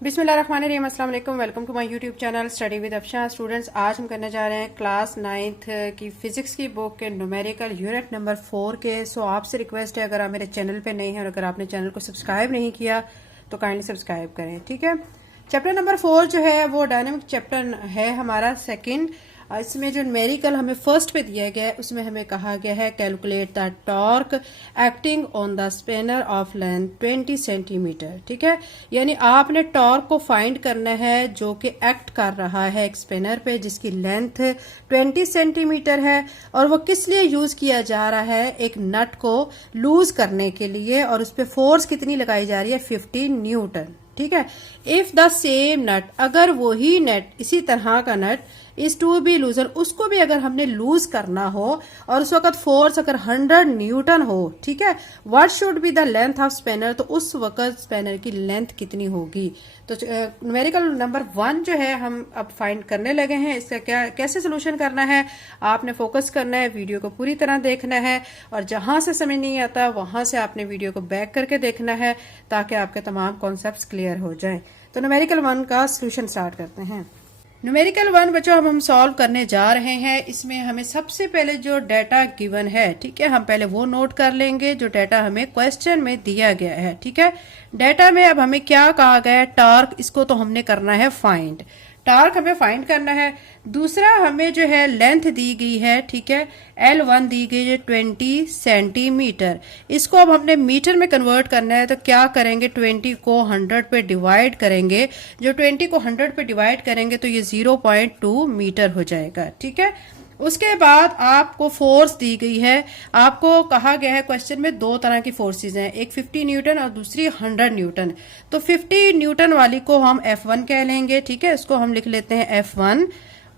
बिस्मिल्लाहिर्रहमानिर्रहीम, अस्सलाम वालेकुम। Welcome to my YouTube channel study with Afshan. Students, आज हम करने जा रहे हैं क्लास 9th की फिजिक्स की बुक के न्यूमेरिकल यूनिट नंबर 4 के। सो आपसे रिक्वेस्ट है, अगर आप मेरे चैनल पे नहीं हैं और अगर आपने चैनल को सब्सक्राइब नहीं किया तो काइंडली सब्सक्राइब करें, ठीक है। चैप्टर नंबर 4 जो है वो डायनेमिक चैप्टर है हमारा सेकंड। इसमें जो न्यूमेरिकल हमें फर्स्ट पे दिया गया है उसमें हमें कहा गया है calculate the torque acting on the spanner of length 20 centimetre, ठीक है। यानी आपने टॉर्क को फाइंड करना है जो कि एक्ट कर रहा है एक स्पेनर पे जिसकी लेंथ 20 सेंटीमीटर है, और वो किस लिए यूज किया जा रहा है, एक नट को लूज करने के लिए, और उस पर फोर्स कितनी लगाई जा रही है, 50 न्यूटन, ठीक है। इफ द सेम नट, अगर वही नट, इसी तरह का नट इज टू बी लूजर, उसको भी अगर हमने लूज करना हो और उस वक्त फोर्स अगर 100 न्यूटन हो, ठीक है, what should be the length of spanner, तो उस वक्त स्पेनर की लेंथ कितनी होगी। तो न्यूमेरिकल नंबर 1 जो है हम अब फाइंड करने लगे हैं। इसका क्या कैसे सोल्यूशन करना है, आपने फोकस करना है, वीडियो को पूरी तरह देखना है, और जहां से समझ नहीं आता वहां से आपने वीडियो को बैक करके देखना है ताकि आपके तमाम कॉन्सेप्ट्स क्लियर हो जाए। तो न्यूमेरिकल 1 का सोल्यूशन स्टार्ट करते हैं। न्यूमेरिकल 1 बच्चों हम सॉल्व करने जा रहे हैं। इसमें हमें सबसे पहले जो डाटा गिवन है, ठीक है, हम पहले वो नोट कर लेंगे जो डाटा हमें क्वेश्चन में दिया गया है, ठीक है। डाटा में अब हमें क्या कहा गया है, टॉर्क, इसको तो हमने करना है फाइंड, टॉर्क हमें फाइंड करना है। दूसरा हमें जो है लेंथ दी गई है, ठीक है, L1 दी गई है 20 सेंटीमीटर। इसको अब हमने मीटर में कन्वर्ट करना है, तो क्या करेंगे, 20 को 100 पे डिवाइड करेंगे। जो 20 को 100 पे डिवाइड करेंगे तो ये 0.2 मीटर हो जाएगा, ठीक है। उसके बाद आपको फोर्स दी गई है, आपको कहा गया है क्वेश्चन में दो तरह की फोर्सेस हैं, एक 50 न्यूटन और दूसरी 100 न्यूटन। तो 50 न्यूटन वाली को हम F1 कह लेंगे, ठीक है, इसको हम लिख लेते हैं F1,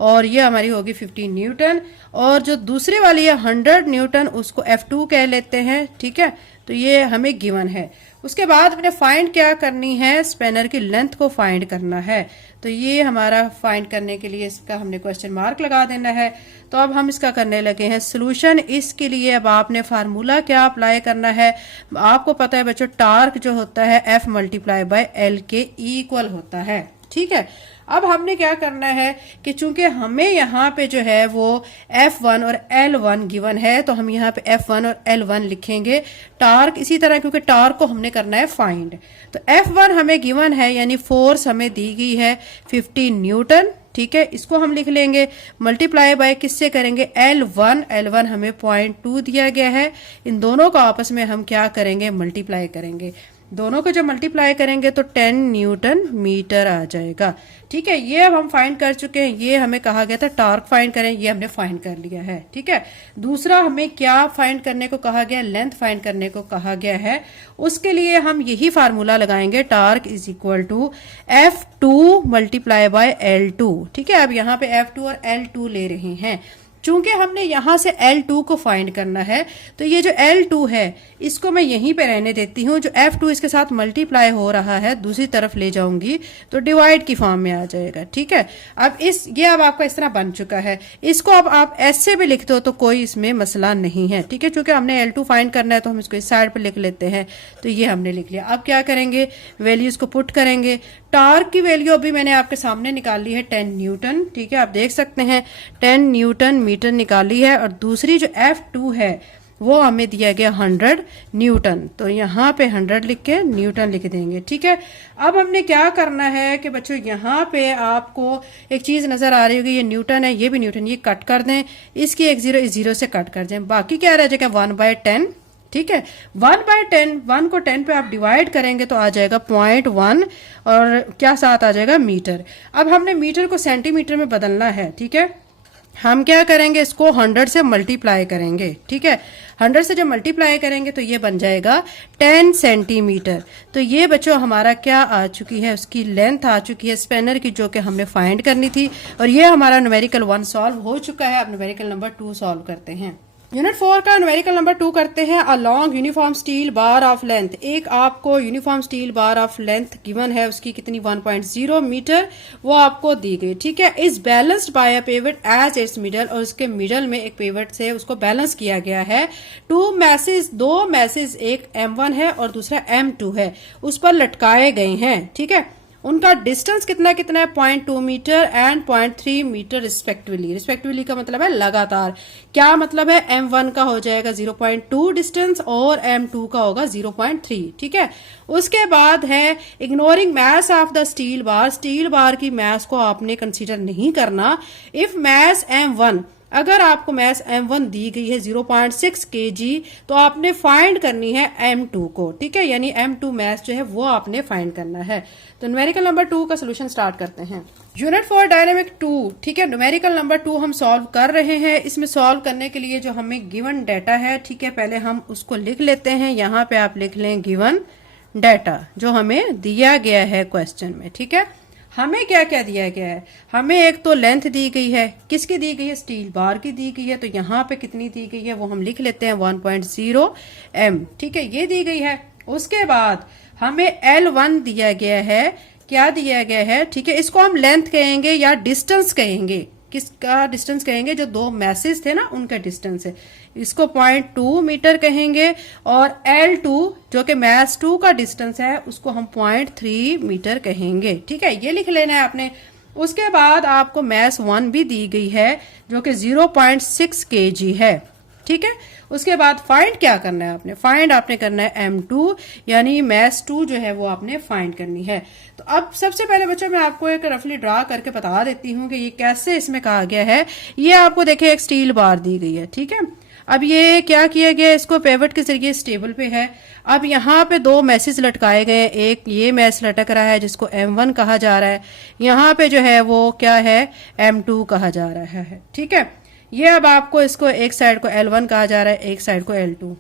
और ये हमारी होगी 50 न्यूटन। और जो दूसरी वाली है 100 न्यूटन, उसको F2 कह लेते हैं, ठीक है। तो ये हमें गिवन है। उसके बाद हमने फाइंड क्या करनी है, स्पेनर की लेंथ को फाइंड करना है। तो ये हमारा फाइंड करने के लिए इसका हमने क्वेश्चन मार्क लगा देना है। तो अब हम इसका करने लगे हैं सोल्यूशन। इसके लिए अब आपने फार्मूला क्या अप्लाई करना है, आपको पता है बच्चों, टॉर्क जो होता है F मल्टीप्लाई बाय L के इक्वल होता है, ठीक है। अब हमने क्या करना है कि चूंकि हमें यहाँ पे जो है वो F1 और L1 गिवन है, तो हम यहाँ पे F1 और L1 लिखेंगे। टॉर्क इसी तरह, क्योंकि टॉर्क को हमने करना है फाइंड, तो F1 हमें गिवन है, यानी फोर्स हमें दी गई है 50 न्यूटन, ठीक है, इसको हम लिख लेंगे। मल्टीप्लाई बाय किससे करेंगे, L1 हमें 0.2 दिया गया है। इन दोनों को आपस में हम क्या करेंगे, मल्टीप्लाई करेंगे। दोनों को जब मल्टीप्लाई करेंगे तो 10 न्यूटन मीटर आ जाएगा, ठीक है। ये अब हम फाइंड कर चुके हैं। ये हमें कहा गया था टॉर्क फाइंड करें, ये हमने फाइंड कर लिया है, ठीक है। दूसरा हमें क्या फाइंड करने को कहा गया, लेंथ फाइंड करने को कहा गया है। उसके लिए हम यही फार्मूला लगाएंगे, torque is equal to F2 multiply by L2, ठीक है। अब यहाँ पे F2 और L2 ले रहे हैं। चूंकि हमने यहां से L2 को फाइंड करना है, तो ये जो L2 है इसको मैं यहीं पे रहने देती हूँ। जो F2 इसके साथ मल्टीप्लाई हो रहा है दूसरी तरफ ले जाऊंगी तो डिवाइड की फॉर्म में आ जाएगा, ठीक है। अब ये अब आपका इस तरह बन चुका है। इसको अब आप ऐसे भी लिख दो तो कोई इसमें मसला नहीं है, ठीक है। चूंकि हमने L2 फाइंड करना है तो हम इसको इस साइड पर लिख लेते हैं। तो ये हमने लिख लिया। अब क्या करेंगे, वैल्यूज को पुट करेंगे। टॉर्क की वैल्यू अभी मैंने आपके सामने निकाली है 10 न्यूटन, ठीक है, आप देख सकते हैं 10 न्यूटन मीटर निकाली है। और दूसरी जो F2 है वो हमें दिया गया 100 न्यूटन, तो यहाँ पे 100 लिख के न्यूटन लिख देंगे, ठीक है। अब हमने क्या करना है कि बच्चों यहाँ पे आपको एक चीज नजर आ रही होगी, ये न्यूटन है, ये भी न्यूटन, ये कट कर दें, इसकी एक जीरो इस जीरो से कट कर दें, बाकी क्या रह जाएगा 1/10, ठीक है। 1/10, 1 को 10 पे आप डिवाइड करेंगे तो आ जाएगा 0.1, और क्या साथ आ जाएगा, मीटर। अब हमने मीटर को सेंटीमीटर में बदलना है, ठीक है। हम क्या करेंगे, इसको 100 से मल्टीप्लाई करेंगे, ठीक है। 100 से जब मल्टीप्लाई करेंगे तो ये बन जाएगा 10 सेंटीमीटर। तो ये बच्चों हमारा क्या आ चुकी है, उसकी लेंथ आ चुकी है स्पेनर की, जो कि हमने फाइंड करनी थी। और ये हमारा न्यूमेरिकल 1 सॉल्व हो चुका है। अब न्यूमेरिकल नंबर 2 सॉल्व करते हैं। यूनिट 4 का न्यूमेरिकल नंबर 2 करते हैं। A long uniform steel bar of length, एक आपको uniform steel bar of length given है, उसकी कितनी 1.0 मीटर वो आपको दी गई, ठीक है। Is balanced by a pivot as it's middle, और उसके मिडल में एक पिवट से उसको बैलेंस किया गया है। दो मैसेज, एक M1 है और दूसरा M2 है, उस पर लटकाए गए हैं, ठीक है। उनका डिस्टेंस कितना कितना है 0.2 मीटर एंड 0.3 मीटर रिस्पेक्टिवली का मतलब है लगातार। क्या मतलब है, M1 का हो जाएगा 0.2 डिस्टेंस और M2 का होगा 0.3। ठीक है, उसके बाद है ignoring mass of the steel bar की मास को आपने कंसीडर नहीं करना। इफ मास M1, अगर आपको मास M1 दी गई है 0.6 kg, तो आपने फाइंड करनी है M2 को। ठीक है, यानी M2 मास जो है वो आपने फाइंड करना है। तो न्यूमेरिकल नंबर 2 का सोल्यूशन स्टार्ट करते हैं। Unit for dynamic 2। ठीक है, न्यूमेरिकल नंबर 2 हम सॉल्व कर रहे हैं। इसमें सॉल्व करने के लिए जो हमें गिवन डाटा है, ठीक है, पहले हम उसको लिख लेते हैं। यहाँ पे आप लिख लें गिवन डाटा जो हमें दिया गया है क्वेश्चन में। ठीक है, हमें क्या क्या दिया गया है, हमें एक तो लेंथ दी गई है, किसकी दी गई है, स्टील बार की दी गई है। तो यहाँ पे कितनी दी गई है वो हम लिख लेते हैं 1.0 m। ठीक है, ये दी गई है। उसके बाद हमें L1 दिया गया है, क्या दिया गया है, ठीक है, इसको हम लेंथ कहेंगे या डिस्टेंस कहेंगे। किसका डिस्टेंस कहेंगे, जो दो मैसेज थे ना उनका डिस्टेंस है, इसको 0.2 मीटर कहेंगे। और L2 जो कि मैस 2 का डिस्टेंस है उसको हम 0.3 मीटर कहेंगे। ठीक है, ये लिख लेना है आपने। उसके बाद आपको मैस 1 भी दी गई है जो कि 0.6 kg है। ठीक है, उसके बाद फाइंड क्या करना है आपने, फाइंड आपने करना है M2 यानी मैस 2 जो है वो आपने फाइंड करनी है। तो अब सबसे पहले बच्चों मैं आपको एक रफली ड्रा करके बता देती हूँ कि ये कैसे इसमें कहा गया है। ये आपको देखिए एक स्टील बार दी गई है। ठीक है, अब ये क्या किया गया, इसको पेवट के जरिए स्टेबल पे है। अब यहाँ पे दो मैसेज लटकाए गए, एक ये मैस लटक रहा है जिसको M1 कहा जा रहा है, यहाँ पे जो है वो क्या है M2 कहा जा रहा है। ठीक है, ये अब आपको इसको एक साइड को L1 कहा जा रहा है, एक साइड को L2।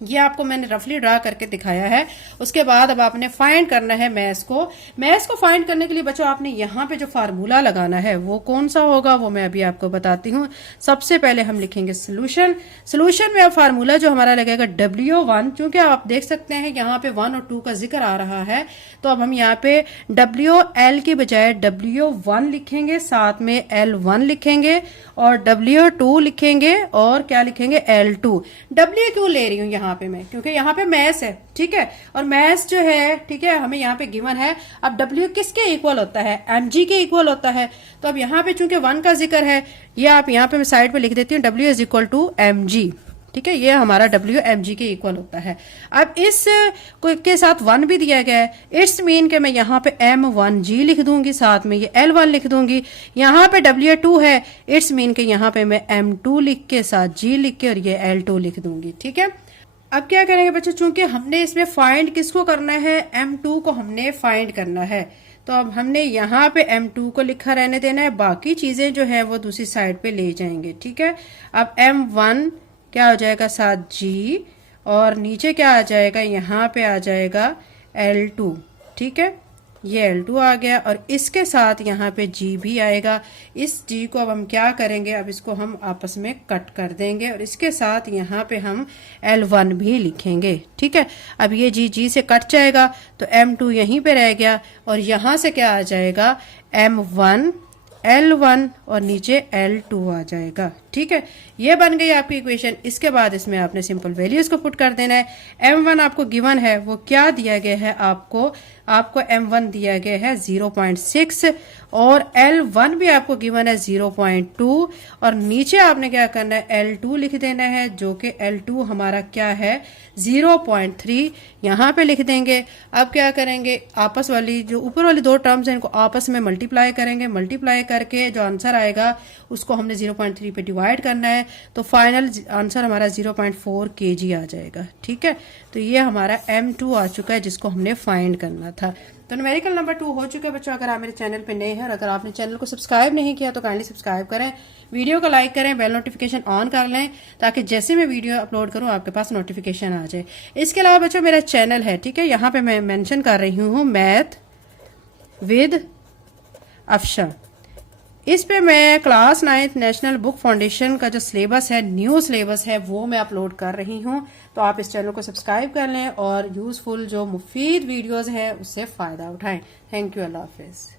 ये आपको मैंने रफली ड्रा करके दिखाया है। उसके बाद अब आपने फाइंड करना है मैस को। मैस को फाइंड करने के लिए बच्चों आपने यहाँ पे जो फार्मूला लगाना है वो कौन सा होगा वो मैं अभी आपको बताती हूँ। सबसे पहले हम लिखेंगे सोल्यूशन। सोल्यूशन में अब फार्मूला जो हमारा लगेगा W1, क्योंकि आप देख सकते हैं यहाँ पे 1 और 2 का जिक्र आ रहा है, तो अब हम यहाँ पे WL की बजाय W1 लिखेंगे, साथ में L1 लिखेंगे और W2 लिखेंगे और क्या लिखेंगे L2। W क्यों ले रही हूँ यहाँ पे मैं, क्योंकि यहाँ पे मैस है। ठीक है, और मैस जो है, ठीक है, हमें यहाँ पे गिवन है। अब W किसके इक्वल होता है, mg के इक्वल होता है। तो अब यहाँ पे चूंकि 1 का जिक्र है, ये आप यहाँ पे मैं साइड पे लिख देती हूँ W is equal to mg। ठीक है, ये हमारा W mg के इक्वल होता है। अब इस के साथ 1 भी दिया गया है, इट्स मीन के मैं यहाँ पे M1g लिख दूंगी, साथ में ये L1 लिख दूंगी। यहाँ पे W2 है, इट्स मीन के यहाँ पे मैं M2 लिख के साथ g लिख के और ये L2 लिख दूंगी। ठीक है, अब क्या करेंगे बच्चों, चूंकि हमने इसमें फाइंड किसको करना है, M2 को हमने फाइंड करना है। तो अब हमने यहाँ पे M2 को लिखा रहने देना है, बाकी चीजें जो है वो दूसरी साइड पे ले जाएंगे। ठीक है, अब M1 क्या हो जाएगा साथ G और नीचे क्या आ जाएगा, यहाँ पे आ जाएगा L2। ठीक है, ये L2 आ गया और इसके साथ यहाँ पे G भी आएगा। इस G को अब हम क्या करेंगे, अब इसको हम आपस में कट कर देंगे और इसके साथ यहाँ पे हम L1 भी लिखेंगे। ठीक है, अब ये G से कट जाएगा तो M2 यहीं पे रह गया और यहाँ से क्या आ जाएगा M1 L1 और नीचे L2 आ जाएगा। ठीक है, ये बन गई आपकी इक्वेशन। इसके बाद इसमें आपने सिंपल वैल्यूज को पुट कर देना है। M1 आपको गिवन है, वो क्या दिया गया है आपको M1 दिया गया है 0.6 और L1 भी आपको गिवन है 0.2 और नीचे आपने क्या करना है L2 लिख देना है, जो कि L2 हमारा क्या है 0.3 यहाँ पे लिख देंगे। अब क्या करेंगे, आपस वाली जो ऊपर वाली दो टर्म्स हैं इनको आपस में मल्टीप्लाई करेंगे। मल्टीप्लाई करके जो आंसर आएगा उसको हमने 0.3 पे डिवाइड करना है, तो फाइनल आंसर हमारा 0.4 kg आ जाएगा। ठीक है, तो ये हमारा M2 आ चुका है जिसको हमने फाइंड करना था। तो न्यूमेरिकल नंबर 2 हो चुका है बच्चों। अगर आप मेरे चैनल पे नए हैं और अगर आपने चैनल को सब्सक्राइब नहीं किया तो काइंडली सब्सक्राइब करें, वीडियो को लाइक करें, बेल नोटिफिकेशन ऑन कर लें ताकि जैसे मैं वीडियो अपलोड करूं आपके पास नोटिफिकेशन आ जाए। इसके अलावा बच्चों मेरा चैनल है, ठीक है, यहाँ पे मैं मेंशन कर रही हूँ मैथ विद अफशान। इस पे मैं class 9th national book foundation का जो सिलेबस है, न्यू सिलेबस है, वो मैं अपलोड कर रही हूँ। तो आप इस चैनल को सब्सक्राइब कर लें और यूजफुल जो मुफीद वीडियोस है उससे फ़ायदा उठाएं। थैंक यू, अल्लाह हाफिज़।